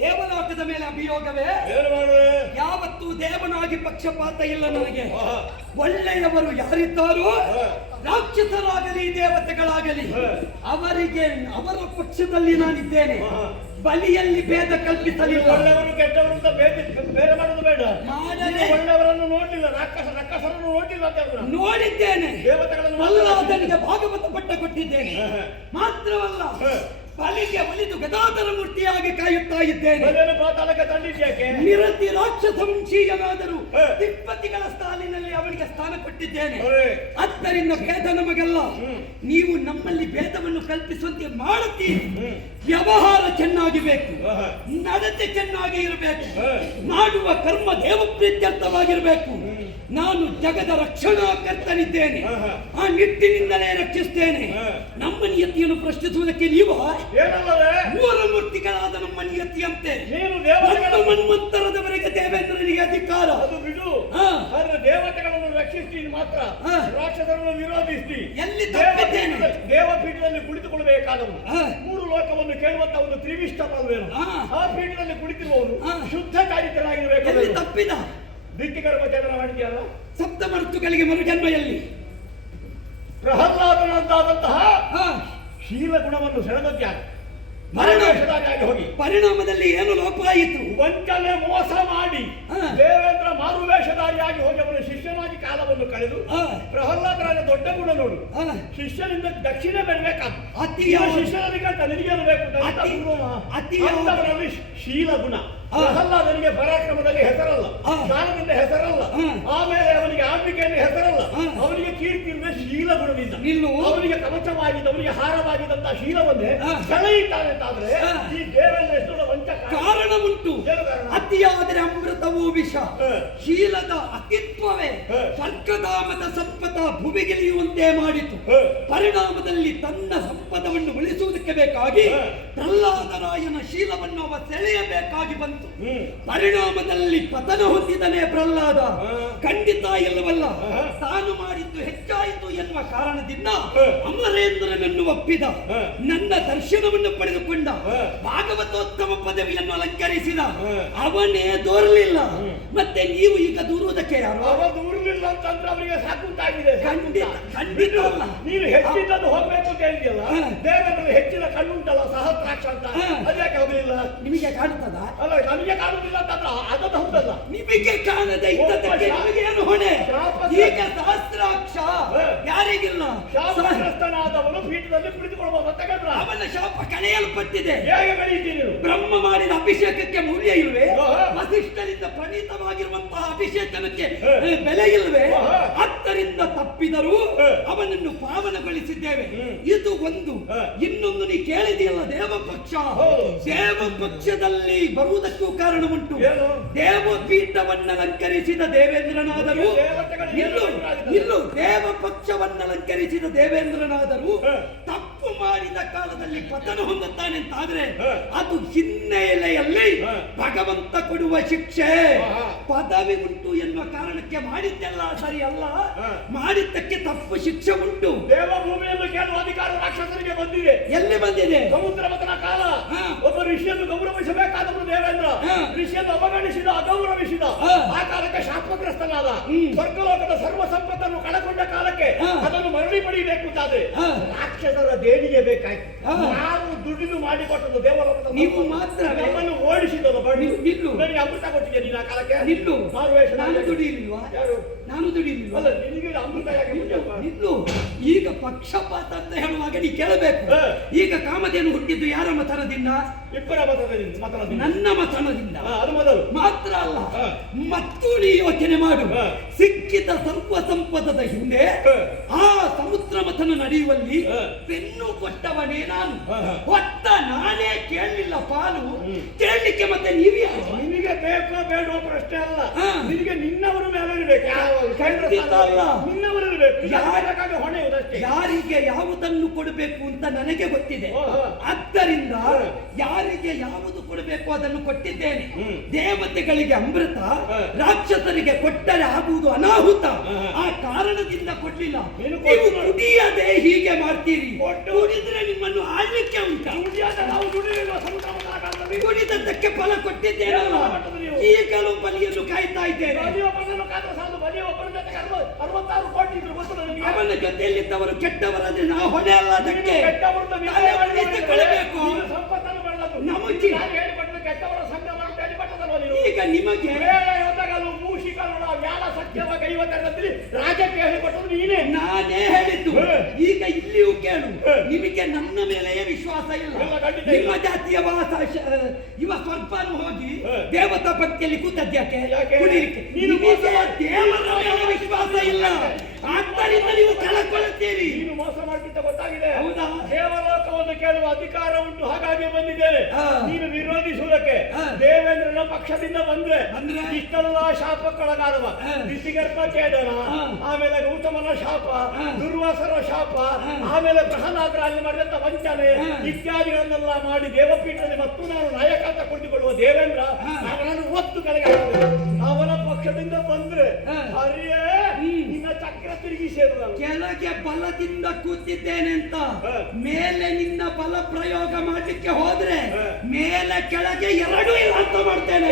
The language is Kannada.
ದೇವಲೋಕದ ಮೇಲೆ ಅಭಿಯೋಗವೇ? ಯಾವತ್ತು ದೇವನಾಗಿ ಪಕ್ಷಪಾತ ಇಲ್ಲ ನನಗೆ. ಒಳ್ಳೆಯವರು ಯಾರಿದ್ದಾರೋ. ರಾಕ್ಷಸರಾಗಲಿ ದೇವತೆಗಳಾಗಲಿ. ಅವರಿಗೆ ಅವರ ಪಕ್ಷದಲ್ಲಿ ನಾನಿದ್ದೇನೆ. ಬಲಿಯಲ್ಲಿ ಭೇದ ಕಲ್ಪಿಸಲಿ ಒಳ್ಳೆಯವರು ಕೆಟ್ಟವರು ಅಂತ ಬೇರೆ ಮಾಡೋದು. ಬೇಡ. ಒಳ್ಳೆಯವರನ್ನು ನೋಡಲಿಲ್ಲ ರಾಕ್ಷಸ ರಾಕ್ಷಸರನ್ನು ನೋಡಿಲ್ಲ ನೋಡಿದ್ದೇನೆ. ದೇವತೆಗಳನ್ನು ಭಾಗವತ ಪಟ್ಟ ಕೊಟ್ಟಿದ್ದೇನೆ. ಮಾತ್ರವಲ್ಲ ಹಾ. ಬಲಿಗೆ ಒಲಿದು ಗದಾಧರ ಮೂರ್ತಿಯಾಗಿ ಕಾಯುತ್ತಾ ಇದ್ದೇನೆ. ನಿರತಿ ರಾಕ್ಷ ವಂಶೀಯನಾದರೂ ಹಾ. ತಿಪ್ಪತಿಗಳ ಸ್ಥಾನಿನಲ್ಲಿ ಅವನಿಗೆ ಸ್ಥಾನ ಕೊಟ್ಟಿದ್ದೇನೆ. ಆದ್ದರಿಂದ ಭೇದ ನಮಗೆಲ್ಲ ನೀವು ನಮ್ಮಲ್ಲಿ ಭೇದವನ್ನು ಕಲ್ಪಿಸುವಂತೆ ಮಾಡುತ್ತೀರಿ. ವ್ಯವಹಾರ ಚೆನ್ನಾಗಿ ಬೇಕು. ನಡತೆ ಚೆನ್ನಾಗಿ ಇರಬೇಕು. ಮಾಡುವ ಕರ್ಮ ದೇವ ಪ್ರೀತ್ಯರ್ಥವಾಗಿರಬೇಕು ನಾನು ಜಗದ ರಕ್ಷಣಾ ಕರ್ತನಿದ್ದೇನೆ. ಆ ನಿಟ್ಟಿನಿಂದಲೇ ರಕ್ಷಿಸ್ತೇನೆ. ಹಾ. ನಮ್ಮ ನಿಯತಿಯನ್ನು ಪ್ರಶ್ನಿಸುವುದಕ್ಕೆ ನೀವು? ಮೂರ ಮೂರ್ತಿಗಳಾದ ನಮ್ಮ ನಿಯತಿಯಂತೆ ಮನ್ವಂತರದವರೆಗೆ ದೇವೇಂದ್ರನಿಗೆ ಅಧಿಕಾರ. ಅದು ಬಿಡು. ದೇವತೆಗಳನ್ನು ರಕ್ಷಿಸಿ ಮಾತ್ರ. ಹಾ. ರಾಕ್ಷಸರನ್ನು ವಿರೋಧಿಸಿ ಎಲ್ಲಿ ದೇವಪೀಠದಲ್ಲಿ ಕುಳಿತುಕೊಳ್ಳಬೇಕಾದವನು. ಮೂರು ಲೋಕವನ್ನು ಕೇಳುವಂತ ಒಂದು ತ್ರಿವಿಷ್ಟ ಪದವೇನು. ಆ ಪೀಠದಲ್ಲಿ ಕುಳಿತಿರುವವನು. ಶುದ್ಧ ಕಾರ್ಯತರಾಗಿರಬೇಕು ತಪ್ಪಿದ? ದಿಕ್ಕಿಗರ್ಭ ಚಂದ್ರ ಮಾಡಿದ್ಯಲ್ಲ ಸಪ್ತ ಮರುತುಗಳಿಗೆ ಮರುಜನ್ಮ ಎಲ್ಲಿ ಪ್ರಹ್ಲಾದನಂತಾದಂತಹ. ಶೀಲ ಗುಣವನ್ನು. ಮಾರುವೇಷಧಾರಿಯಾಗಿ ಹೋಗಿ ಪರಿಣಾಮದಲ್ಲಿ ಏನು ಲೋಪ ಆಯಿತು ವಂಚನೆ ಮೋಸ ಮಾಡಿ. ದೇವೇಂದ್ರ ಮಾರುವೇಷಧಾರಿಯಾಗಿ ಹೋಗಿ ಅವನು ಶಿಷ್ಯನಾಗಿ ಕಾಲವನ್ನು ಕಳೆದು. ಪ್ರಹ್ಲಾದರಾಜ ದೊಡ್ಡ ಗುಣ ನೋಡು. ಶಿಷ್ಯನಿಂದ ದಕ್ಷಿಣ ಬೆಳಬೇಕಾದ ಅತಿಯ ಶಿಷ್ಯನಿಗಂತ ನಿನಗೇನು ಬೇಕು ದಲಿತ ಅತಿ- ಗುರುವ. ಅತಿಯಾದ- ಅಂಥವರಲ್ಲಿ ಶೀಲ ಗುಣ ಹಾ. ಅವನಿಗೆ ಪರಾಕ್ರಮದಲ್ಲಿ ಹೆಸರಲ್ಲ. ಜ್ಞಾನದಿಂದ ಹೆಸರಲ್ಲ. ಆಮೇಲೆ ಅವನಿಗೆ ಆಳ್ವಿಕೆಯಲ್ಲಿ ಹೆಸರಲ್ಲ. ಅವನಿಗೆ ಕೀರ್ತಿ ಇರುವೆ ಶೀಲ ಗುಣವಿಲ್ಲ ಇನ್ನು ಅವನಿಗೆ ಕವಚವಾಗಿದ್ದ ಅವನಿಗೆ ಹಾರವಾಗಿದ್ದಂತ ಶೀಲವನ್ನೇ ಹಾ. ಸೆಳೆಯುತ್ತಾನೆ ಅಂತಾದ್ರೆ ಈ ದೇವರ ಹೆಸರು ವಂಚ ಕಾರಣ ಉಂಟು ಅತಿಯಾದರೆ ಅಮೃತವೂ ವಿಷ. ಶೀಲದ ಅತಿತ್ವವೇ ಸರ್ಕಧಾಮದ ಸಂಪದ ಭೂಮಿಗಿಳಿಯುವಂತೆ ಮಾಡಿತು ಪರಿಣಾಮದಲ್ಲಿ ತನ್ನ ಸಂಪದವನ್ನು ಉಳಿಸುವುದಕ್ಕೆ ಬೇಕಾಗಿ. ಪ್ರಹ್ಲಾದರಾಯನ ಶೀಲವನ್ನು ಅವ ಸೆಳೆಯಬೇಕಾಗಿ ಬಂತು ಪರಿಣಾಮದಲ್ಲಿ ಪತನ ಹೊಂದಿದನೇ ಪ್ರಹ್ಲಾದ. ಖಂಡಿತ ಇಲ್ಲವಲ್ಲ. ತಾನು ಮಾಡಿದ್ದು ಎನ್ನುವ ಕಾರಣದಿಂದ. ಅಮರೇಂದ್ರನನ್ನು ಒಪ್ಪಿದ ನನ್ನ ದರ್ಶನವನ್ನು ಪಡೆದುಕೊಂಡ ಭಾಗವತೋತ್ತಮ ಪದವಿಯನ್ನು ಅಲಂಕರಿಸಿದ. ಅವನೇ ದೋರಲಿಲ್ಲ. ಮತ್ತೆ ನೀವು ಈಗ ದೂರುವುದಕ್ಕೆ ಯಾರು? ದೂರಲಿಲ್ಲ ಅಂತಂದ್ರೆ ಅವರಿಗೆ ಸಾಕುಂಟಾಗಿದೆ ಖಂಡಿತ, ಖಂಡಿತ ಅಲ್ಲ. ನೀನು ಹೆಚ್ಚಿದ್ದನ್ನು ಹೋಗ್ಬೇಕು ಅಂತ ಹೇಳಿದ್ಯಲ್ಲ. ದೇವೇಂದ್ರ ಹೆಚ್ಚಿನ ಕಣ್ಣುಂಟಲ್ಲ ಸಹಸ್ರಾಕ್ಷ ಅಂತ. ಅದ್ಯಾಕೆ ಹೋಗಲಿಲ್ಲ? ನಿಮಗೆ ಕಾಣುತ್ತದ ಅಲ್ಲ ನಮಗೆ ಕಾಣುತ್ತಿಲ್ಲ ಅಂತಂದ್ರೆ ಹೌದಲ್ಲ ನಿಮಗೆ ಕಾಣದೆ ಇದ್ದದಕ್ಕೆ ನಮಗೆ ಏನು ನಿಮಗೇನು ಹೊಣೆ ಈಗ ಸಹಸ್ರಾಕ್ಷ ಹಾ. ಶಾಪಗ್ರಸ್ತನಾದವನು ಪೀಠದಲ್ಲಿ ಕುಳಿತುಕೊಳ್ಬಹುದು ಅಂತ ಹೇಳಿದ್ರು ಅವನ ಶಾಪ ಕಳೆಯಲ್ಪಟ್ಟಿದೆ ಹೇಗೆ ಬ್ರಹ್ಮ ಮಾಡಿದ ಅಭಿಷೇಕಕ್ಕೆ ಮೌಲ್ಯ ಇಲ್ವೇ. ವಸಿಷ್ಠರಿಂದ ಪ್ರಣೀತವಾಗಿರುವಂತಹ ಅಭಿಷೇಕನಕ್ಕೆ ಬೆಲೆ ಇಲ್ವೇ. ಹತ್ತರಿಂದ ತಪ್ಪಿದರೂ ಅವನನ್ನು ಪಾವನಗೊಳಿಸಿದ್ದೇವೆ. ಇದು ಒಂದು. ಇನ್ನೊಂದು ನೀ ಕೇಳಿದೆಯಲ್ಲ ದೇವ ಪಕ್ಷ ದೇವ ಪಕ್ಷದಲ್ಲಿ ಬರುವುದಕ್ಕೂ ಕಾರಣ ಉಂಟು ದೇವಪೀಠವನ್ನು ದೇವ ಪೀಠವನ್ನಲಂಕರಿಸಿದ ದೇವೇಂದ್ರನಾದರೂ ಇಲ್ಲೂ ನಿಲ್ಲು ದೇವಪಕ್ಷವನ್ನು ಅಲಂಕರಿಸಿದ ದೇವೇಂದ್ರನಾದರೂ ತಪ್ಪು ಮಾಡಿದ ಕಾಲದಲ್ಲಿ ಪತನ ಹೊಂದುತ್ತಾನೆ ಅಂತಾದ್ರೆ. ಅದು ಹಿನ್ನೆಲೆಯಲ್ಲಿ. ಭಗವಂತ ಕೊಡುವ ಶಿಕ್ಷೆ. ಪದವಿ ಉಂಟು ಎನ್ನುವ ಕಾರಣಕ್ಕೆ ಮಾಡಿದ್ದೆಲ್ಲ ಸರಿ ಅಲ್ಲ ಮಾಡಿದ್ದಕ್ಕೆ ತಪ್ಪು ಶಿಕ್ಷೆ ಉಂಟು. ದೇವಭೂಮಿಯನ್ನು ಕೇಳುವ ಅಧಿಕಾರ ರಾಕ್ಷಸರಿಗೆ ಬಂದಿದೆ. ಎಲ್ಲಿ ಬಂದಿದೆ? ಸಮುದ್ರ ಮತನ ಕಾಲ. ಒಬ್ಬ ಋಷಿಯನ್ನು ಗೌರವಿಸಬೇಕಾದವರು ದೇವೇಂದ್ರ. ಋಷಿಯನ್ನು ಅವಗಣಿಸಿದ ಅಗೌರವಿಸಿದ. ಆ ಕಾಲಕ್ಕೆ ಶಾಪಗ್ರಸ್ತನಾದ. ಸ್ವರ್ಗಲೋಕದ ಸರ್ವ ಸಂಪತ್ತನ್ನು ಕಳೆಕೊಂಡ ಕಾಲಕ್ಕೆ ಅದನ್ನು ಮರಳಿ ಪಡಿಬೇಕು ಅಂತಾದ್ರೆ. ರಾಕ್ಷಸರ ದೇಣಿಗೆ ಬೇಕಾಯ್ತು. ನಾವು ದುಡಿದು ಮಾಡಿಕೊಟ್ಟದ್ದು ದೇವಲೋಕದ ನೀವು ಮಾತ್ರ? ನಮ್ಮನ್ನು ಓಡಿಸಿದಲ್ಲ ಬಡಿ ನಿಲ್ಲು, ಅಮೃತ ಕೊಟ್ಟಿದ್ದೆ ನೀನು ಆ ಕಾಲಕ್ಕೆ? ನಿಲ್ಲು. ನಾನು ದುಡಿಯಿಲ್ವಾ ಯಾರು? ನಾನು ದುಡಿಯಲಿಲ್ವಾ ಅಲ್ಲ ನಿನಗೆ ಅಮೃತ ಯಾಕೆ ಈಗ ಪಕ್ಷಪಾತ ಅಂತ ಹೇಳುವಾಗ ನೀ ಕೇಳಬೇಕು ಹೇ. ಈಗ ಕಾಮಧೇನು ಹುಟ್ಟಿದ್ದು ಯಾರ ಮತನದಿಂದ ಇಬ್ಬರ ಮತದಲ್ಲಿ ನನ್ನ ಮತನದಿಂದ ಹಾ, ಅದು ಮೊದಲು ಮಾತ್ರ ಅಲ್ಲ ಹಾ. ಮತ್ತು ನೀ ಯೋಚನೆ ಮಾಡು ಹಾ. ಸಿಕ್ಕಿದ ಸರ್ವ ಸಂಪದದ ಹಿಂದೆ ಹಾ. ಆ ಸಮುದ್ರ ಮಥನ ನಡೆಯುವಲ್ಲಿ ಹಾ. ಬೆನ್ನು ಕೊಟ್ಟವನೇ ನಾನು ಹಾ, ಹಾ. ಹೊತ್ತ ನಾನೇ ಕೇಳಲಿಲ್ಲ ಪಾಲು ಹ್ಮ್. ಕೇಳಲಿಕ್ಕೆ ಮತ್ತೆ ನೀವೇ ನಿಮಗೆ ನಿನಗೆ ಬೇಕೋ ಬೇಡೋ ಪ್ರಶ್ನೆ ಅಲ್ಲ ಹಾ. ನಿನಗೆ ನಿನ್ನವರು ಮೇಲೆ ಇರಬೇಕು ಯಾವ ಯಾರಿಗೆ ಯಾವುದನ್ನು ಕೊಡಬೇಕು ಅಂತ ನನಗೆ ಗೊತ್ತಿದೆ. ಆದ್ದರಿಂದ ಯಾರಿಗೆ ಯಾವುದು ಕೊಡಬೇಕು ಅದನ್ನು ಕೊಟ್ಟಿದ್ದೇನೆ. ದೇವತೆಗಳಿಗೆ ಅಮೃತ ರಾಕ್ಷಸರಿಗೆ ಕೊಟ್ಟರೆ ಆಗುವುದು ಅನಾಹುತ. ಆ ಕಾರಣದಿಂದ ಕೊಡ್ಲಿಲ್ಲ. ನೀವು ಕುಡಿಯದೆ ಹೀಗೆ ಮಾಡ್ತೀರಿ. ಕುಡಿದ್ರೆ ನಿಮ್ಮನ್ನು ಆಳ್ಲಿಕ್ಕೆ ಉಂಟು. ಕುಡಿದದ್ದಕ್ಕೆ ಫಲ ಕೊಟ್ಟಿದ್ದೇನಲ್ಲ ಈಗಲೂ ಬಲಿಯನ್ನು ಕಾಯ್ತಾ ಇದ್ದೇನೆ. ಕೋಟಿ ಅರವ- ಅರವತ್ತಾರು ಕೋಟಿ ಇದ್ರು ಗೊತ್ತು ನನಗೆ ಅವನ ಜೊತೆಯಲ್ಲಿದ್ದವರು ಕೆಟ್ಟವರಾದ್ರೆ ನಾವು ಹೊಣೆ ಅಲ್ಲ ಅದಕ್ಕೆ ಕೆಟ್ಟವರನ್ನ ನೀವು ನೀನು ಸಂಪತ್ತನ್ನು ಬೆಳೆದದ್ದು. ನಮಗೆ- ಹೇಳಿಕೊಟ್ಟದ್ದು ಕೆಟ್ಟವರ ಸಂಘ ಮಾಡಿ ಹೇಳಿಕೊಟ್ಟದಲ್ವ ನೀನು? ಈಗ ನಿಮಗೆ ಬೇರೆ ಯೋಧಗಳು, ಮೂಷಿಕರುಗಳ ಐವತ್ತಾರದಲ್ಲಿ ರಾಜಕ್ಕೆ ಹೇಳಿಕೊಟ್ಟದ್ದು ನೀನೇ. ನಾನೇ ಹೇಳಿದ್ದು. ಈಗ ಇಲ್ಲಿಯೂ ಕೇಳು. ನಿಮಗೆ ನನ್ನ ಮೇಲೆ ವಿಶ್ವಾಸ ಇಲ್ಲ. ನಿಮ್ಮ ಜಾತಿಯ ವಾಸ ಇವ ಸ್ವಲ್ಪನೂ ಹೋಗಿ. ದೇವತಾ ಭಕ್ತಿಯಲ್ಲಿ ಕೂತದ್ಯಾಕೆ ನೀನು ದೇವರ ಮೇಲೆ ವಿಶ್ವಾಸ ಇಲ್ಲ. ಆದ್ದರಿಂದ ನೀವು ಕಳಕೊಳ್ಳುತ್ತೀರಿ ನೀನು ಮೋಸ ಮಾಡ್ತಿದ್ದ ಗೊತ್ತಾಗಿದೆ. ಹೌದಾ? ದೇವಲೋಕವನ್ನು ಕೇಳುವ ಅಧಿಕಾರ ಉಂಟು. ಹಾಗಾಗಿ ಬಂದಿದ್ದೇನೆ. ನೀನು ವಿರೋಧಿಸುವುದಕ್ಕೆ. ದೇವೇಂದ್ರನ ಪಕ್ಷದಿಂದ ಬಂದ್ರೆ ಅಂದ್ರೆ? ಇಷ್ಟೆಲ್ಲ ಶಾಪಕ್ಕೊಳಗಾದವ. ಹಾ. ಋಷಿಗರ್ಭ ಆಮೇಲೆ ಗೌತಮನ ಶಾಪ. ದುರ್ವಾಸರ ಶಾಪ. ಆಮೇಲೆ ಅಲ್ಲಿ ಮಾಡಿದಂತ ವಂಚನೆ. ಇತ್ಯಾದಿಗಳನ್ನೆಲ್ಲ ಮಾಡಿ ದೇವಪೀಠದಲ್ಲಿ ಮತ್ತು ನಾನು ನಾಯಕ ಕುಳಿತುಕೊಳ್ಳುವ ಕೊಂಡಿಕೊಳ್ಳುವ ದೇವೇಂದ್ರ ನಾನು ಒತ್ತು ಕೆಳಗೆ ಅವನ ಪಕ್ಷದಿಂದ ಬಂದ್ರೆ. ಹರಿಯೇ. ನಿನ್ನ ಚಕ್ರ ತಿರುಗಿ ಸೇರಿದ ಕೆಳಗೆ ಬಲದಿಂದ ಕೂತಿದ್ದೇನೆ ಅಂತ ಮೇಲೆ ನಿನ್ನ ಬಲ ಪ್ರಯೋಗ ಮಾಡಲಿಕ್ಕೆ ಹೋದ್ರೆ ಮೇಲೆ ಕೆಳಗೆ ಎರಡೂ ಇಲ್ಲ ಅಂತ ಮಾಡ್ತೇನೆ